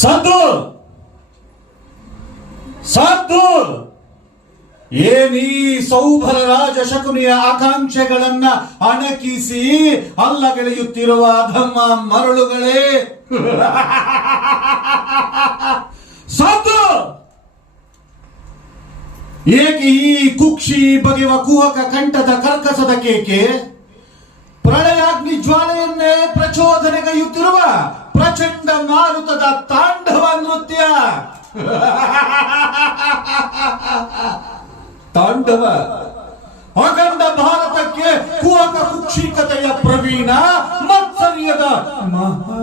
ಸಾಧು ಸದ್ದೂರ್! ಏನೀ ಸೌಭರ ರಾಜ ಶಕುನಿಯ ಆಕಾಂಕ್ಷೆಗಳನ್ನ ಅಣಕಿಸಿ ಅಲ್ಲಗೆಳೆಯುತ್ತಿರುವ ಅಧಮ್ಮ ಮರಳುಗಳೇ! ಸದ್ದು ಏಕೆ ಈ ಕುಕ್ಷಿ ಬಗೆವ ಕುಹಕ ಕಂಠದ ಕರ್ಕಸದ ಕೇಕೆ? ಪ್ರಳಯಾಗ್ನಿ ಜ್ವಾಲೆಯನ್ನೇ ಪ್ರಚೋದನೆಗೈಯುತ್ತಿರುವ ಪ್ರಚಂಡ ಮಾರುತದ ತಾಂಡವ ನೃತ್ಯ. ತಾಂಡವ. ಅಖಂಡ ಭಾರತಕ್ಕೆ ಕುವಕ ಕುಕ್ಷಿಕತೆಯ ಪ್ರವೀಣ, ಮತ್ಸರ್ಯದ ಮಹಾ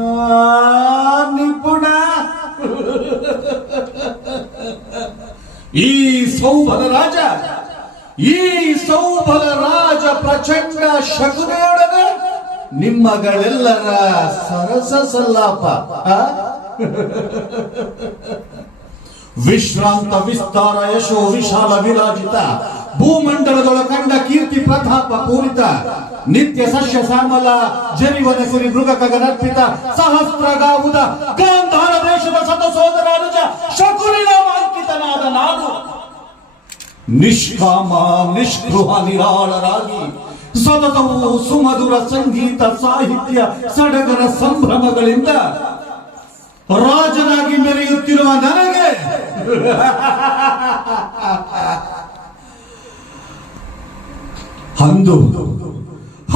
ನಿಪುಣ ಈ ಸೌಭದ ರಾಜ, ಈ ಸೌಭದ ರಾಜ ಪ್ರಚಂಡ ಶಕುನೆಯೊಡನೆ ನಿಮ್ಮಗಳೆಲ್ಲರ ಸರಸ ಸಲ್ಲಾಪ? ವಿಶ್ರಾಂತ ವಿಸ್ತಾರ ಯಶೋ ವಿಶಾಲ ವಿರಾಜಿತ. ಭೂಮಂಡಲದೊಳ ಕಂಡ ಕೀರ್ತಿ ಪ್ರತಾಪ ಪೂರಿತ ನಿತ್ಯ ಸಸ್ಯ ಶ್ಯಾಮಲ ಜರಿವನ ಸಿರಿ ಮೃಗ ಕಗನರ್ಪಿತ ಸಹಸ್ರಗಾವುದ ಗಾಂಧಾರ ದೇಶದ ಸತ ಸೋದರಾನುಜ ಶಕುನಿನಾಮಾಂಕಿತನಾದ ನಾನು ನಿಷ್ಕಾಮ, ನಿಷ್ಕೃಹ ನಿರಾಳರಾಗಿ ಸತತವು ಸುಮಧುರ ಸಂಗೀತ, ಸಾಹಿತ್ಯ, ಸಡಗರ ಸಂಭ್ರಮಗಳಿಂದ ರಾಜನಾಗಿ ಮೆರೆಯುತ್ತಿರುವ ನನಗೆ. ಅಂದು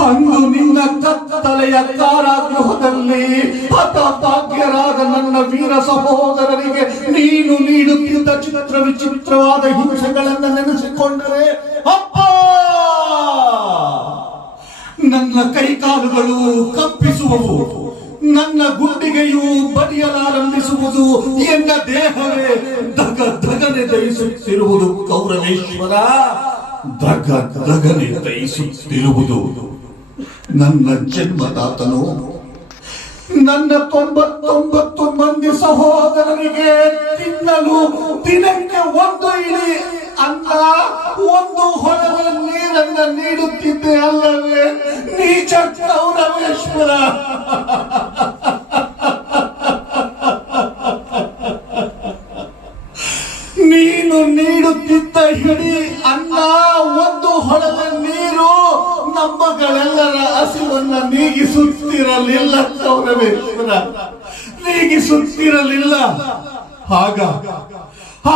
ಅಂದು ನಿನ್ನ ಕತ್ತಲೆಯ ಕಾರಾಗೃಹದಲ್ಲಿ ಹತಭಾಗ್ಯರಾದ ನನ್ನ ವೀರ ಸಹೋದರರಿಗೆ ನೀನು ನೀಡುತ್ತಿದ್ದ ಚಿತ್ರ ವಿಚಿತ್ರವಾದ ಹಿಂಸೆಗಳನ್ನು ನೆನೆಸಿಕೊಂಡರೆ, ಅಪ್ಪ! ನನ್ನ ಕೈಕಾಲುಗಳು ಕಂಪಿಸುವವು ನನ್ನ ಗುಂಡಿಗೆಯು ಬಡಿಯಲಾರಂಭಿಸುವುದು ಎನ್ನ ದೇಹವೇ ದಗ ದಗನೆ ದಯಿಸುತ್ತಿರುವುದು ಕೌರವೇಶ್ವರ ದಗ ದಗನೆ ದಯಿಸುತ್ತಿರುವುದು ನನ್ನ ಜನ್ಮದಾತನು. ನನ್ನ ತೊಂಬತ್ತೊಂಬತ್ತು ಮಂದಿ ಸಹೋದರರಿಗೆ ತಿನ್ನಲು ದಿನಕ್ಕೆ ಒಂದು ಇಳಿ ಅನ್ನ ಒಂದು ಹೊರವ ನೀರನ್ನ ನೀಡುತ್ತಿದ್ದೆ ಅಲ್ಲವೇ? ನೀಚ ಕೌರವೇಶ್ವರ ನೀನು ಹಿಡಿ ಅನ್ನ ಒಂದು ಹೊಳದ ನೀರು ನಮ್ಮಗಳೆಲ್ಲರ ಹಸಿವನ್ನ ನೀಗಿಸುತ್ತಿರಲಿಲ್ಲ ನೀಗಿಸುತ್ತಿರಲಿಲ್ಲ. ಆಗ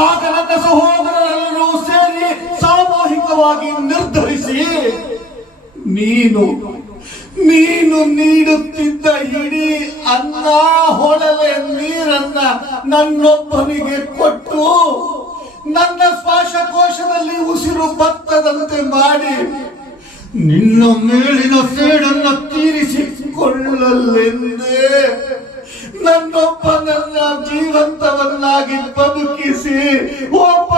ಆಗ ನನ್ನ ಸಹೋದರರೆಲ್ಲರೂ ಸೇರಿ ಸಾಮೂಹಿಕವಾಗಿ ನಿರ್ಧರಿಸಿ, ನೀನು ನೀನು ನೀಡುತ್ತಿದ್ದ ಇಡೀ ಅನ್ನ ಹೊಳಲೆ ನೀರನ್ನ ನನ್ನೊಬ್ಬನಿಗೆ ಕೊಟ್ಟು ನನ್ನ ಶ್ವಾಸಕೋಶದಲ್ಲಿ ಉಸಿರು ಬತ್ತದಂತೆ ಮಾಡಿ ನಿನ್ನ ಮೇಲಿನ ಸೇಡನ್ನ ತೀರಿಸಿಕೊಳ್ಳಲೆಂದೇ. ನನ್ನೊಬ್ಬನನ್ನ ಜೀವಂತವನ್ನಾಗಿ ಬದುಕಿಸಿ ಒಬ್ಬೊಬ್ಬರಾಗಿ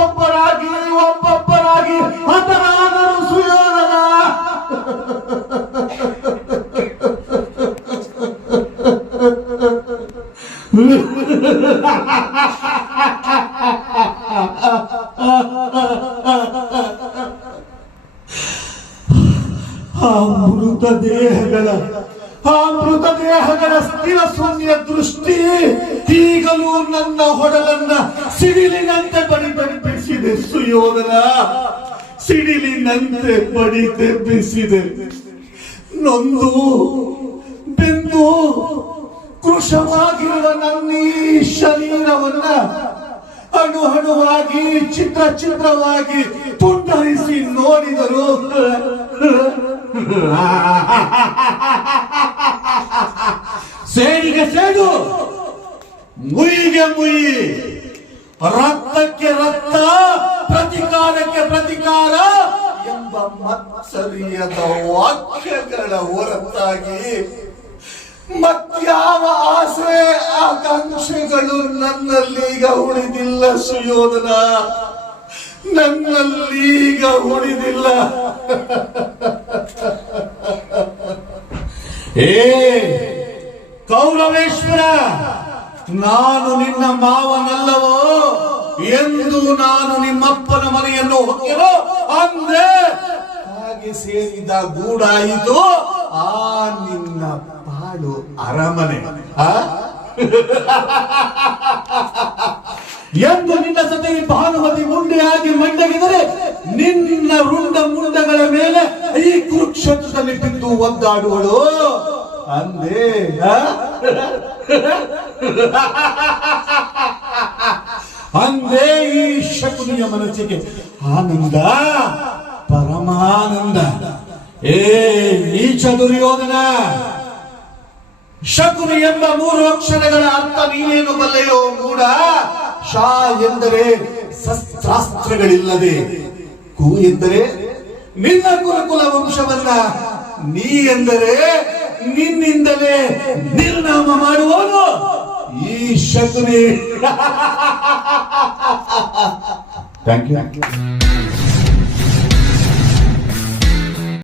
ಆ ಮೃತ ದೇಹಗಳ ಆ ಮೃತ ದೇಹಗಳ ಸ್ಥಿರ ಶೂನ್ಯ ದೃಷ್ಟಿ ಈಗಲೂ ನನ್ನ ಹೊಡಲನ್ನ ಸಿಡಿಲಿನಂತೆ ಬಡಿ ಬಡಿಸಿದೆ ಸುಯೋಧನ. ಸಿಡಿಲಿನಂತೆ ಬಡಿ ಬಿಸಿದೆ ನೊಂದು ಬೆಂದು ಕೃಶವಾಗಿರುವ ನನ್ನ ಶರೀರವನ್ನ ಅಣು ಅಣುವಾಗಿ ಚಿತ್ರ ಚಿತ್ರವಾಗಿ ತುಂಡರಿಸಿ ನೋಡಿದರು. ಸೇಡಿಗೆ ಸೇಡು ಮುಯಿಗೆ ಮುಯಿ ರಕ್ತಕ್ಕೆ ರಕ್ತ, ಪ್ರತಿಕಾರಕ್ಕೆ ಪ್ರತಿಕಾರ ಎಂಬ ಮತ್ಸರಿಯದ ವಾಕ್ಯಗಳ ಹೊರತಾಗಿ ಮತ್ಯಾವ ಆಸೆ ಆಕಾಂಕ್ಷೆಗಳು ಈಗ ಉಳಿದಿಲ್ಲ ಸುಯೋಧನ. ನನ್ನಲ್ಲೀಗ ಉಳಿದಿಲ್ಲ. ಏ, ಕೌರವೇಶ್ವರ, ನಾನು ನಿನ್ನ ಮಾವನಲ್ಲವೋ? ಎಂದು ನಾನು ನಿಮ್ಮಪ್ಪನ ಮನೆಯನ್ನು ಹೊಕ್ಕಿರೋ? ಅಂದ್ರೆ, ಹಾಗೆ ಸೇರಿದ ಗೂಡಾಯಿತು ಆ ನಿನ್ನ ಪಾಡು ಅರಮನೆ. ಆ? ಎಂದು ನಿನ್ನ ಜೊತೆಗೆ ಭಾನುಮತಿ ಉಂಡೆಯಾಗಿ ಮಂಡಗಿದರೆ ನಿನ್ನ ರುಂಡ ಮುಂಡಗಳ ಮೇಲೆ ಈ ಕುರುಕ್ಷೇತ್ರದಲ್ಲಿ ಬಿದ್ದು ಒದ್ದಾಡುವಳು. ಅಂದೇ? ಅಂದೇ ಈ ಶಕುನಿಯ ಮನಸ್ಸಿಗೆ ಆನಂದ, ಪರಮಾನಂದ. ಏ, ನೀಚ ದುರ್ಯೋಧನ, ಶಕುನಿ ಎಂಬ ಮೂರು ಅಕ್ಷರಗಳ ಅರ್ಥ ನೀನೇನು ಬಲ್ಲೆಯೋ? ಎಂದರೆ ಶಸ್ತ್ರಾಸ್ತ್ರಗಳಿಲ್ಲದೆ ಕು ಎಂದರೆ ನಿನ್ನ ಕುಲಕುಲ ವಂಶವನ್ನ, ನೀ ಎಂದರೆ ನಿನ್ನಿಂದಲೇ ನಿರ್ನಾಮ ಮಾಡುವನು ಈ ಶಕುನಿ. Thank you